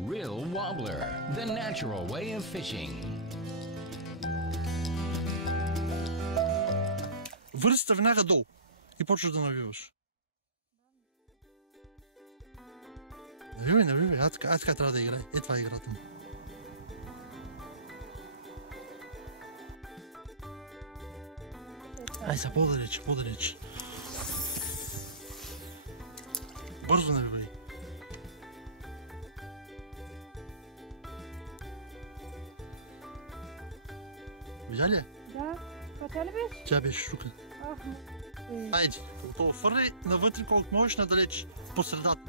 Real Wobbler, the natural way of fishing. Връща веднага долу и почваш да навиваш. Навивай, аз така трябва да играе. Е, това е играта му. Ай са, по-далеч. Бързо навивай. Видя ли? Да. Това тя ли беше? Тя беше тук. Айде, то фърли навътре колко можеш надалеч, по средата.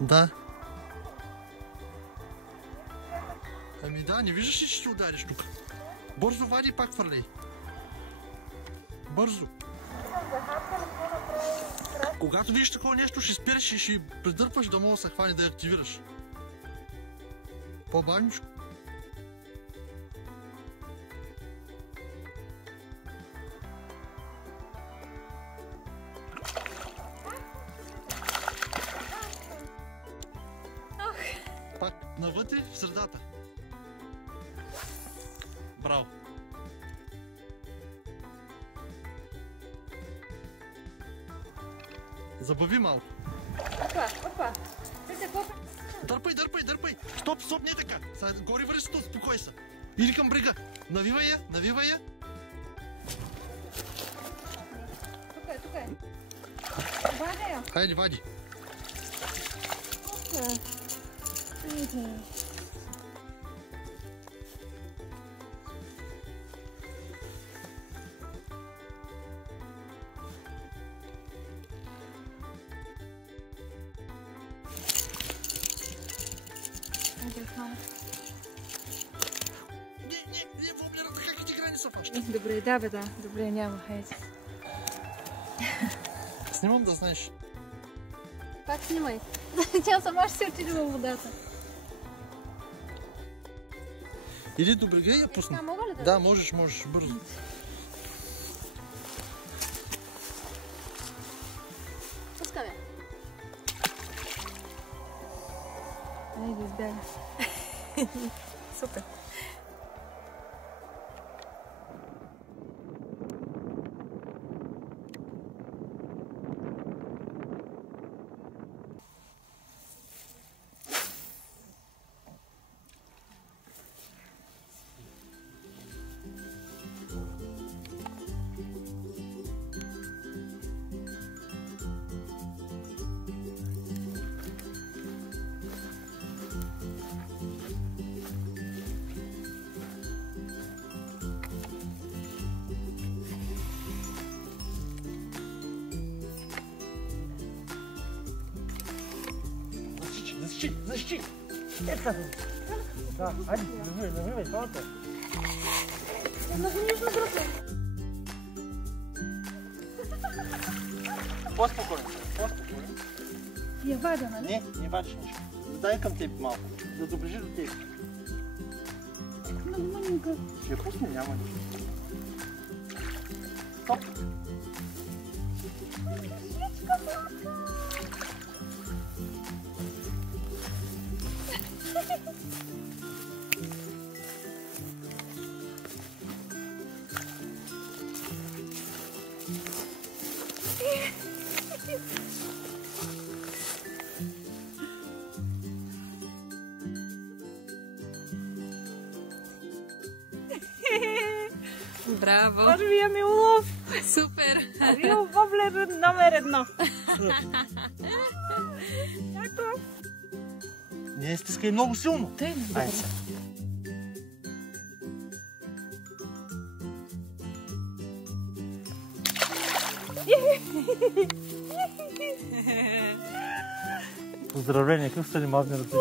Да. Ами да, не виждаш ли, че ще удариш тук? Бързо вади и пак фърляй. Бързо. Когато видиш такова нещо, ще спираш и ще придърпаш да мога да се хване да я активираш. По-бавничко. Пак навътре в средата. Браво. Забави малко. Опа. Дърпай. Стоп, не е така. Сега горе връща, спокой се. Иди към брега. Навивай я. Тук е. Вади я. Хайде, вади. Не, воблерата как ти грани са фаща? Добре, да. Добре, няма, хайде. Снимам да знаеш. Пак снимай. Тя сама ще се отиде във водата. Иди до брега и я пусни. Така мога ли да? Да, можеш, бързо. Пускаме. Айде, избяга. Супер. Защити! Это! Да, Adi, навивай, палата. По-спокойно. Я вадя, нали? Не вадиш нищо. Дай към теб малко, да доближи до теб. Много маленька. Ще я пусне, няма нищо. Стоп! Браво! Първия ми улов! Супер! Real Wobbler номер 1. Не стискай много силно. Тъй, Айде сега. Поздравления, какъв са ни мазни ръце.